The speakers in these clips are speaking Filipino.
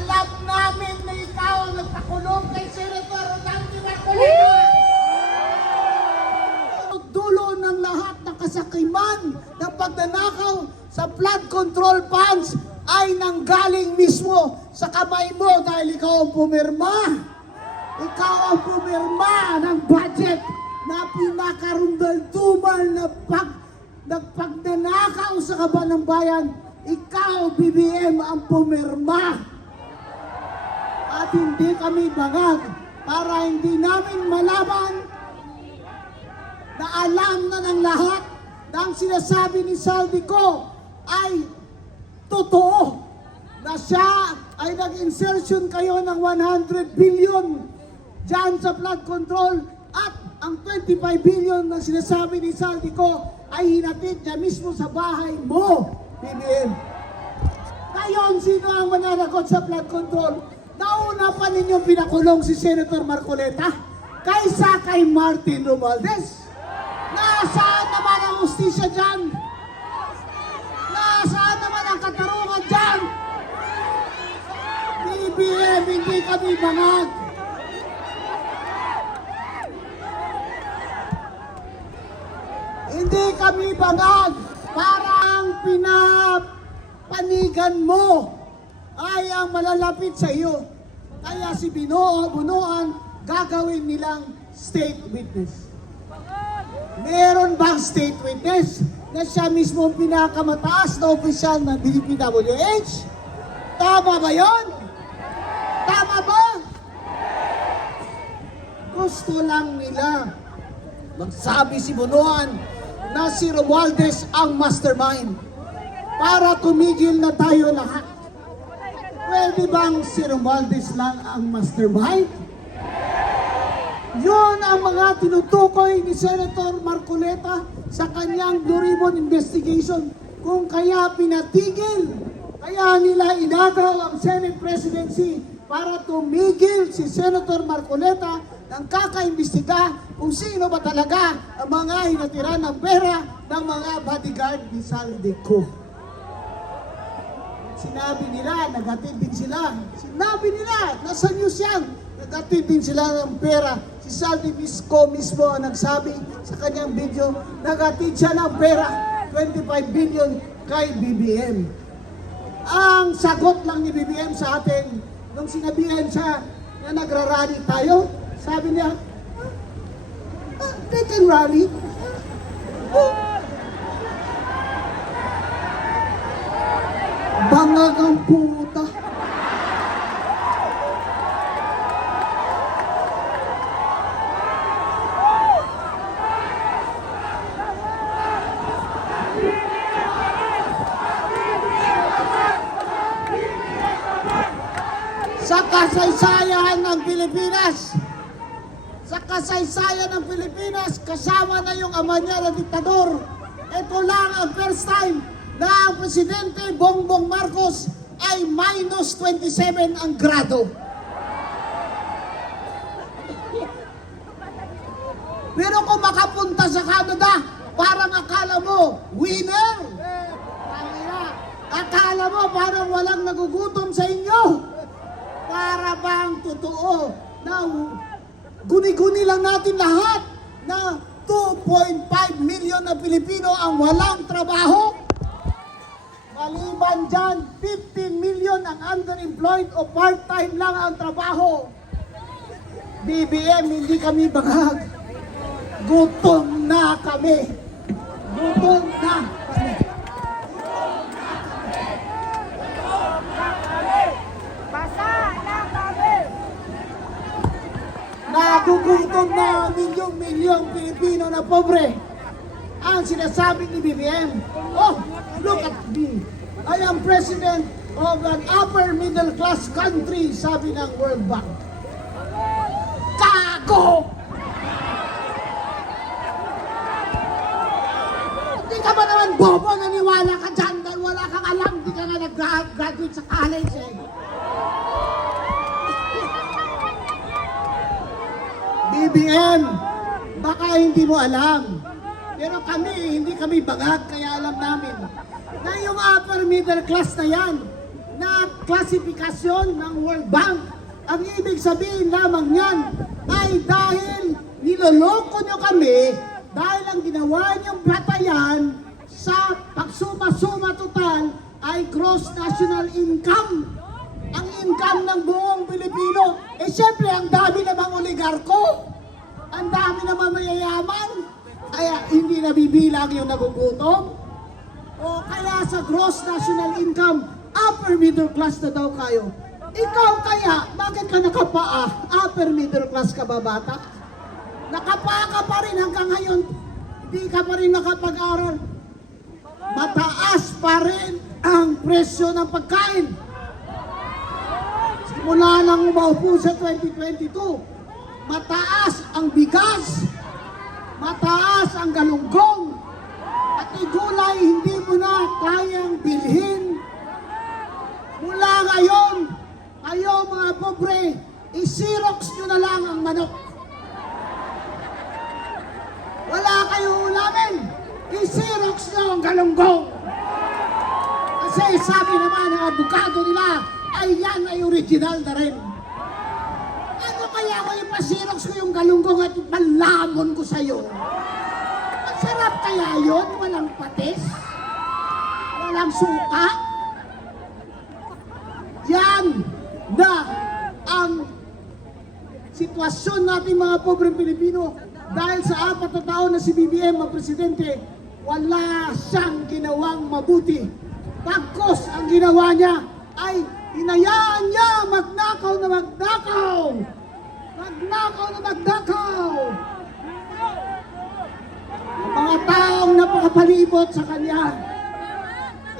Alam namin na ikaw ang nagpakulong kay Senator Rodante Marcoleta. Dulo ng lahat ng kasakiman ng pagnanakaw sa flood control funds ay nanggaling mismo sa kamay mo dahil ikaw ang pumirma. Ikaw ang pumirma ng budget na pinakarundal-tumal na pagnanakaw sa kaban ng bayan. Ikaw, BBM, ang pumirma. At hindi kami bangag para hindi namin malaman na alam na ng lahat na ang sinasabi ni Saldico ay totoo, na siya ay nag-insertion kayo ng 100 billion dyan sa flood control at ang 25 billion na sinasabi ni Saldico ay hinatid niya mismo sa bahay mo, BBM. Ngayon, sino ang mananagot sa flood control? Nauna pa ninyong pinakulong si Senator Marcoleta kaysa kay Martin Romualdez. Nasaan naman ang hustisya dyan? Nasaan naman ang katarungan dyan? BBM, hindi kami bangag. Hindi kami bangag. Parang pinapanigan mo ay ang malalapit sa iyo. Kaya si Bunoan gagawin nilang state witness. Meron bang state witness na siya mismo ang pinakamataas na opisyal ng DPWH? Tama ba yon? Tama ba? Gusto lang nila magsabi si Bunoan na si Romualdez ang mastermind para tumigil na tayo lahat. Pwede bang si Romualdez lang ang mastermind? Yun ang mga tinutukoy ni Senator Marcoleta sa kanyang Blue Ribbon investigation. Kung kaya pinatigil, kaya nila inagaw ang Senate presidency para tumigil si Senator Marcoleta ng kakaimbestiga kung sino ba talaga ang mga hinatira ng pera ng mga bodyguard ni Saldico. Sinabi nila, nagatid din sila. Sinabi nila, nasa news yan, nagatid din sila ng pera. Si Saldico mismo ang nagsabi sa kanyang video, nagatid siya ng pera, 25 billion kay BBM. Ang sagot lang ni BBM sa atin, nung sinabihan siya na nagrarally tayo, sabi niya, they can rally. Bangag ang puta. Sa kasaysayan ng Pilipinas, kasama na yung ama niya na diktador. Ito lang ang first time na ang Presidente Bongbong Marcos ay minus 27 ang grado. Pero kung makapunta sa Canada, parang akala mo, winner! Akala mo parang walang nagugutom sa inyo. Para bang totoo na guni-guni lang natin lahat na 2.5 million na Pilipino ang walang trabaho? Maliban dyan, 15 million ang underemployed o part-time lang ang trabaho. BBM, hindi kami bagag. Gutom na kami. Gutom na kami. Nagugutom na milyong-milyong Pilipino na pobre. Ang sinasabi ni BBM, oh, look at me. I am president of an upper middle class country, sabi ng World Bank. Kago! Hindi ka ba naman bobo, naniwala ka dyan dahil wala kang alam, hindi ka nga nag-graduate sa college eh. BBM, baka hindi mo alam. Pero kami, hindi kami bangag, kaya alam namin na yung upper middle class na yan, na klasifikasyon ng World Bank. Ang ibig sabihin lamang niyan ay dahil niloloko nyo kami dahil ang ginawa niyong batayan sa pagsuma-suma total ay gross national income. Ang income ng buong Pilipino. Eh syempre, ang dami namang oligarko. Ang dami namang mayayaman. Kaya hindi nabibilang yung nagugutom. O kaya sa gross national income, upper middle class na daw kayo. Ikaw kaya, bakit ka nakapaa? Upper middle class ka ba, bata? Nakapaa ka pa rin hanggang ngayon. Hindi ka pa rin nakapag-aral. Mataas pa rin ang presyo ng pagkain. Simula nang umaupo sa 2022, mataas ang bigas, mataas ang galunggong, at gulay hindi mo na kayang bilhin. Mula ngayon, kayo mga pobre, isirox nyo na lang ang manok. Wala kayong ulamin, isirox nyo ang galunggong. Kasi sabi naman ng abogado nila, ay yan ay original na rin. Ano kaya ko ipasirox ko yung galunggong at palamon ko sa'yo? Masarap kaya yun? Walang patis? Walang suka? Yan na ang sitwasyon natin mga pobreng Pilipino dahil sa 4 na taon na si BBM ang presidente, wala siyang ginawang mabuti. Pagkos ang ginawa niya ay hinayaan niya magnakaw na magnakaw. Magnakaw na magnakaw. Ang mga taong napakapalibot sa kanya.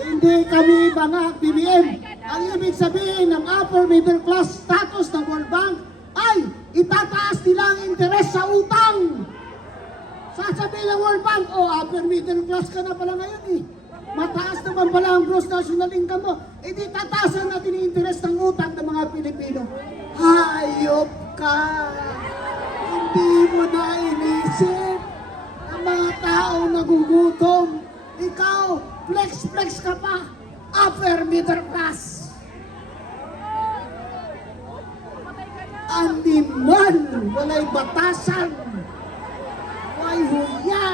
Hindi kami bangag BBM. Ang ibig sabihin ng upper middle class status ng World Bank ay itataas nila ang interes sa utang. Sasabihin ng World Bank, upper middle class ka na pala ngayon eh. Mataas naman pala ang gross national income mo. E di tatasan natin yung interes ng utang ng mga Pilipino. Hayop ka! Hindi mo na inisip ang mga taong nagugutom. Ikaw, flex ka pa, upper middle class. Animal, walay batasan. Way huya.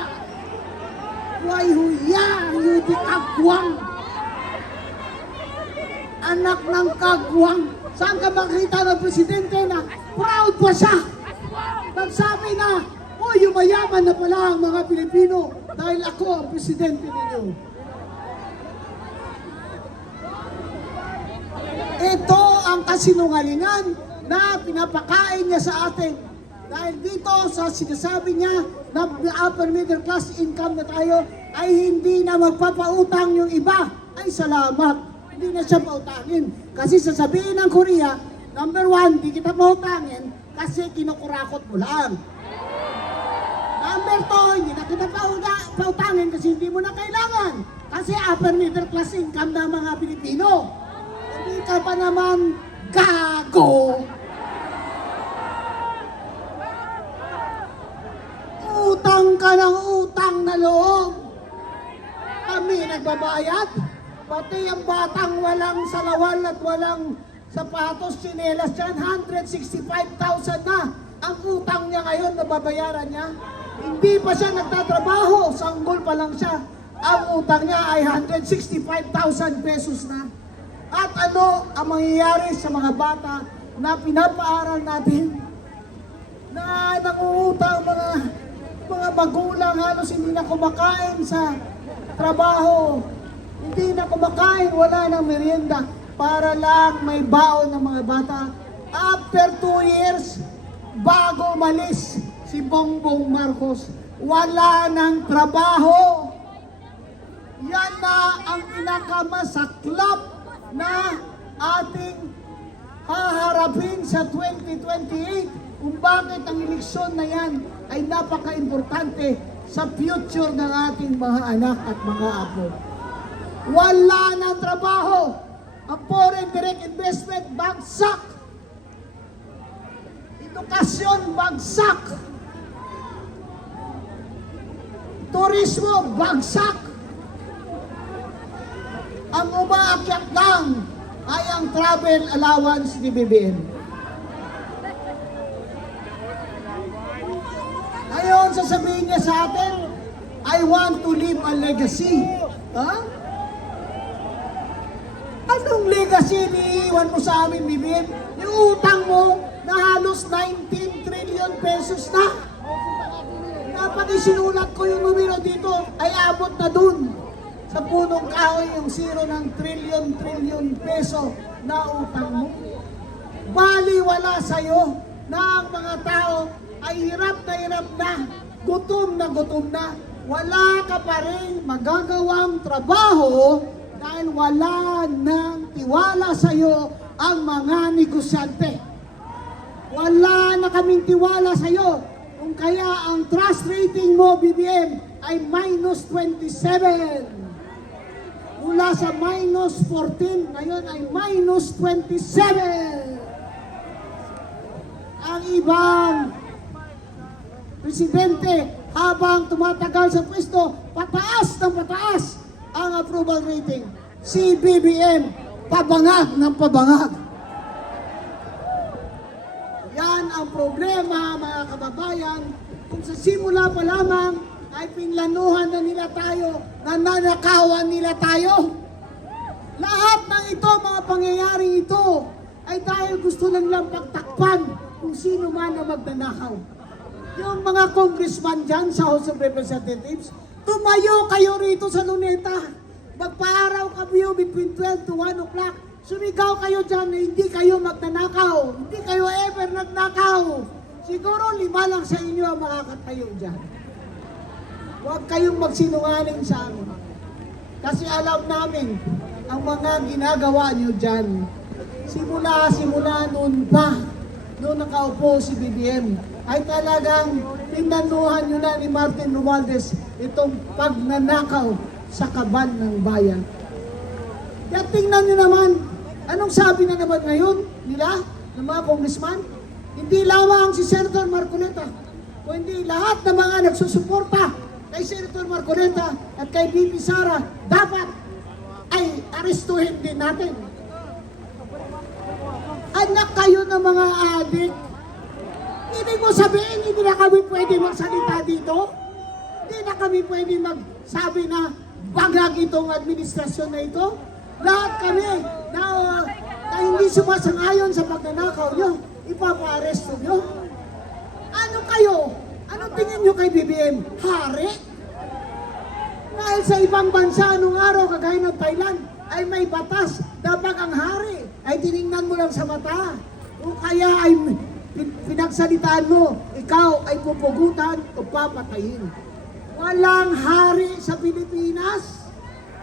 Way huya, hindi kagwang. Anak ng kagwang. Saan ka makita ng presidente na proud pa siya? Nagsabi na, yumayaman na pala ang mga Pilipino dahil ako ang presidente ninyo. Ito ang kasinungalingan na pinapakain niya sa atin. Dahil dito sa sinasabi niya na upper middle class income na tayo ay hindi na magpapautang yung iba. Ay salamat, hindi na siya pautangin. Kasi sasabihin ng Korea, number 1, di kita pautangin kasi kinukurakot mo lang. Number 2, hindi na kita pautangin kasi hindi mo na kailangan. Kasi upper middle class income na mga Pilipino. Hindi ka pa naman gago. Utang ka ng utang na loob. Kami nagbabayad. Pati ang batang walang salawal at walang sapatos, tsinelas dyan, 165,000 na ang utang niya ngayon na babayaran niya. Hindi pa siya nagtatrabaho, sanggol pa lang siya. Ang utang niya ay 165,000 pesos na. At ano ang mangyayari sa mga bata na pinapaaral natin? Na nangungutang mga magulang, halos hindi na kumakain sa trabaho. Hindi na kumakain, wala nang merienda para lang may baon ng mga bata. After 2 years, bago umalis si Bongbong Marcos, wala nang trabaho. Yan na ang pinakamasaklap na ating haharapin sa 2028 kung bakit ang eleksyon na yan ay napaka-importante sa future ng ating mga anak at mga apo. Wala na trabaho. Ang foreign direct investment, bagsak. Edukasyon, bagsak. Turismo, bagsak. Ang umaakyat lang ay ang travel allowance ni BBM. Ngayon, sasabihin niya sa atin, I want to leave a legacy. Ha? Anong legacy niiwan mo sa amin, BBM? Yung utang mo na halos 19 trillion pesos na. Dapat isinulat ko yung numero dito ay abot na dun sa punong kahoy yung zero ng trillion peso na utang mo. Baliwala sa'yo na ang mga tao ay hirap na, gutom na, wala ka pa rin magagawang trabaho dahil wala nang tiwala sa'yo ang mga negosyante. Wala na kaming tiwala sa'yo. Kung kaya ang trust rating mo, BBM, ay minus 27. Mula sa minus 14, ngayon ay minus 27. Ang ibang presidente, habang tumatagal sa pwesto, pataas ng pataas ang approval rating. Si BBM, pabangag ng pabangag. Yan ang problema, mga kababayan. Kung sa simula pa lamang ay pinlanuhan na nila tayo, nananakawan nila tayo. Lahat ng ito, mga pangyayaring ito, ay dahil gusto lang pagtakpan kung sino man na magnanakaw. Yung mga congressman dyan sa House of Representatives, tumayo kayo rito sa Luneta. Magpaaraw kayo between 12 to 1 o'clock. Sumigaw kayo dyan na hindi kayo magnanakaw. Hindi kayo ever nagnakaw. Siguro 5 lang sa inyo ang makakatayo dyan. Huwag kayong magsinungaling sa amin. Kasi alam namin ang mga ginagawa nyo dyan. Simula noon pa, noon nakaupo si BBM, ay talagang tinanuhan nyo na ni Martin Romualdez itong pagnanakaw sa kaban ng bayan. Kaya tingnan nyo naman, anong sabi na naman ngayon nila, ng mga congressman? Hindi lamang si Senator Marcoleta, kundi lahat ng mga nagsusuporta kay Senator Marcoleta at kay BP Sara, dapat ay arestuhin din natin. Anak kayo ng mga adik. Ibig mo sabihin, hindi na kami pwede magsalita dito? Hindi na kami pwede magsabi na bangag itong administrasyon na ito? Lahat kami na hindi sumasangayon sa pagnanakaw nyo, ipapa-aresto nyo? Ano kayo? Anong tingin nyo kay BBM? Hari? Dahil sa ibang bansa nung araw, kagaya ng Thailand, ay may batas. Dapat ang hari ay tiningnan mo lang sa mata. O kaya ay pinagsalitaan mo, ikaw ay pupugutan o papatayin. Walang hari sa Pilipinas.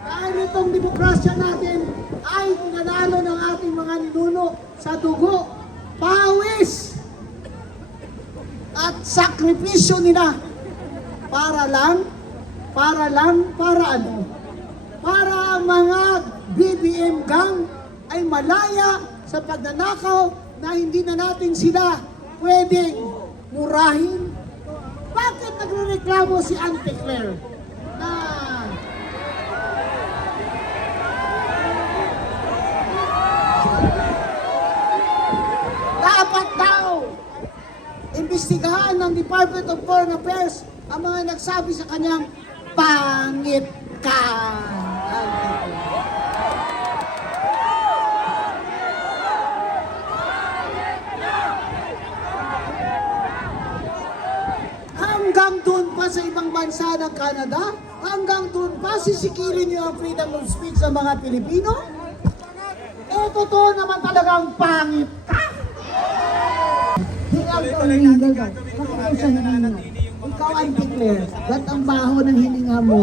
Dahil itong demokrasya natin ay nanalo ng ating mga ninuno sa dugo, pawis, at sakripisyo nila para ano? Para ang mga BBM gang ay malaya sa pagnanakaw na hindi na natin sila pwedeng murahin. Bakit nagrereklamo si Auntie Claire na dapat daw imbestigahan ng Department of Foreign Affairs ang mga nagsabi sa kanyang pangit ka? Hanggang doon pa sa ibang bansa ng Canada, hanggang doon pa sisikilin niyo ang freedom of speech sa mga Pilipino. Eh, totoo naman talagang pangit ka. Hingal ka, hingal ka. Bakit sa hininga? Ikaw ang declare. Ba't ang baho ng hininga mo?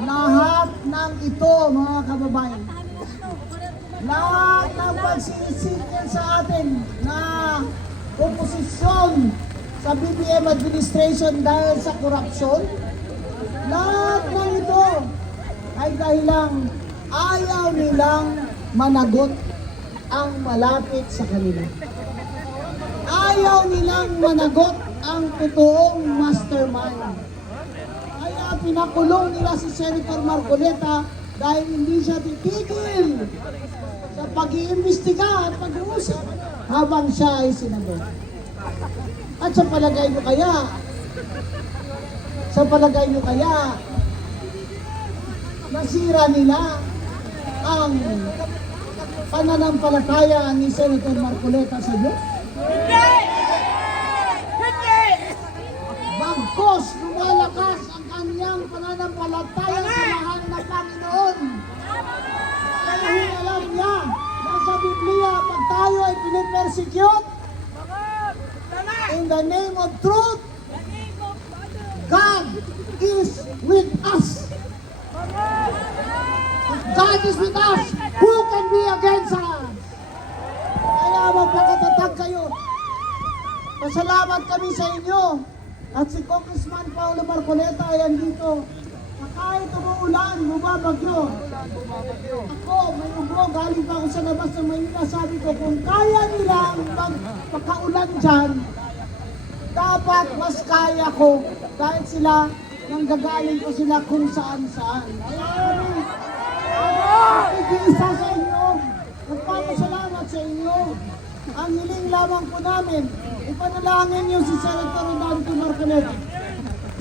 Lahat ng ito, mga kababayan, lahat ng pagsisisikyan sa atin na oposisyon sa BBM administration dahil sa korupsyon, lahat ng ito ay dahilang ayaw nilang managot ang malapit sa kanila. Ayaw nilang managot ang totoong mastermind. Kaya pinakulong nila si Senator Marcoleta dahil hindi siya titigil sa pag-iimbestiga at pag-uusap habang siya ay senador. At sa palagay nyo kaya, nasira nila ang pananampalataya ni Senator Marcoleta sa Diyos? Bagkos lumalakas ang kanyang pananampalataya sa mahal na Panginoon. Dahil alam niya na sa Biblia, pag tayo ay pinipersecute, in the name of truth, God is with us. If God is with us, who can be against us? Kaya magpakatatag kayo. Pasalamat kami sa inyo. At si Congressman Paulo Marcoleta ay andito. Na kahit umuulan, bumabagyo. Ako, may ubo, galing pa ako sa labas ng Maynila. Sabi ko, kung kaya nilang magpakaulan dyan, dapat mas kaya ko. Dahil sila, nanggagaling ko sila kung saan-saan. Nag-iisa sa inyo. Nagpapasalamat sa inyo. Ang hiling lamang po namin, ipanalangin niyo si Senator Rodante Marcoleta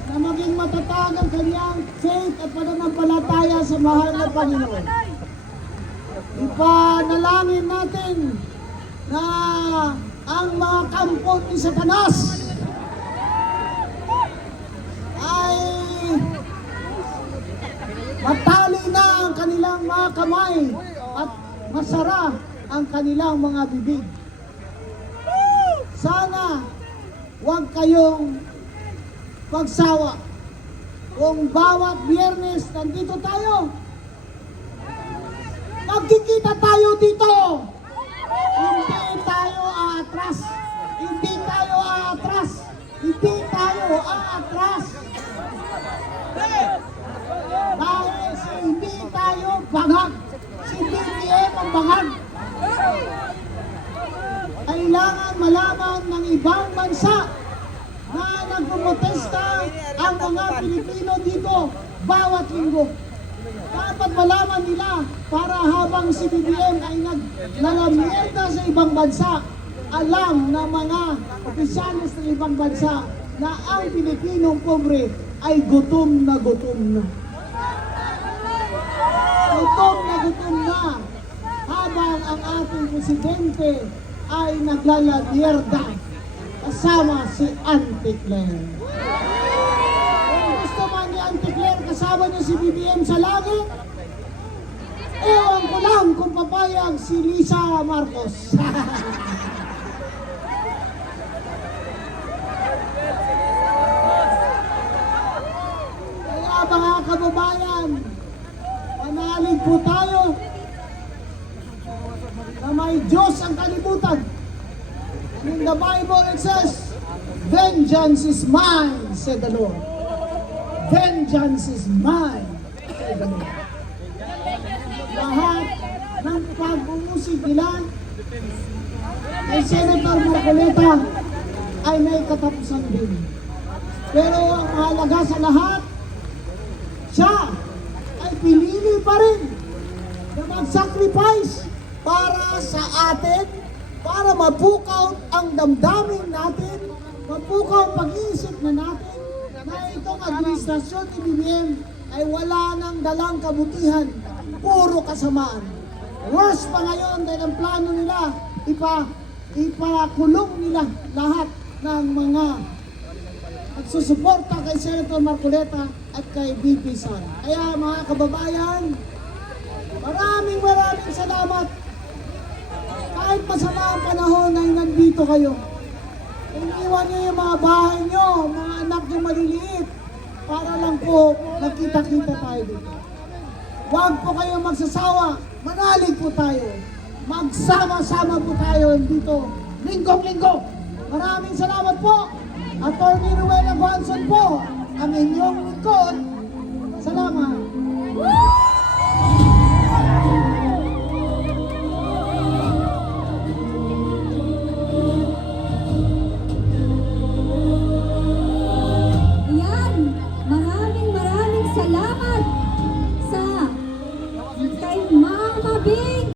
na maging matatag ang kanyang faith at pananampalataya sa mahal na Panginoon. Ipanalangin natin na ang mga kampo ni Satanas ay matali na ang kanilang mga kamay at masara ang kanilang mga bibig. Sana huwag kayong magsawa. Kung bawat Biyernes nandito tayo, magkikita tayo dito. Hindi tayo aatras. Hindi tayo aatras. Hindi tayo aatras. Dahil hindi tayo bangag. Si BBM ang bangag. Kailangan malaman ng ibang bansa na nagprotesta ang mga Pilipino dito bawat linggo. Dapat malaman nila para habang si BBM ay naglalamierda sa ibang bansa, alam ng mga opisyalis ng ibang bansa na ang Pilipinong pobre ay gutom na gutom na. Gutom na habang ang ating presidente ay naglalamierda kasama si Auntie Claire. Kung gusto man ni Auntie Claire kasama niya si BBM sa langit, ewan ko lang kung papayag si Lisa Marcos. Kaya mga kababayan, manalig po tayo na may Diyos ang kalibutan. In the Bible it says, vengeance is mine, said the Lord. Vengeance is mine, said the Lord. Lahat ng pag-uusig nila kay Senator Marcoleta ay may katapusan din. Pero ang mahalaga sa lahat, siya ay pinili pa rin na mag-sacrifice para sa atin, para mapukaw ang damdamin natin, mapukaw pag-iisip na natin na itong administrasyon ni BBM ay wala nang dalang kabutihan, puro kasamaan. Worse pa ngayon dahil ang plano nila, ipakulong nila lahat ng mga nagsusuporta kay Senator Marcoleta at kay VP Sara. Kaya mga kababayan, maraming salamat. Kahit masama ang panahon ay nandito kayo. Iniwan niyo yung mga bahay niyo, mga anak niyo maliliit, para lang po magkita-kita tayo dito. Huwag po kayo magsasawa, manalig po tayo. Magsama-sama po tayo dito, linggong-linggo. Maraming salamat po. Attorney Rowena Guanzon po, ang inyong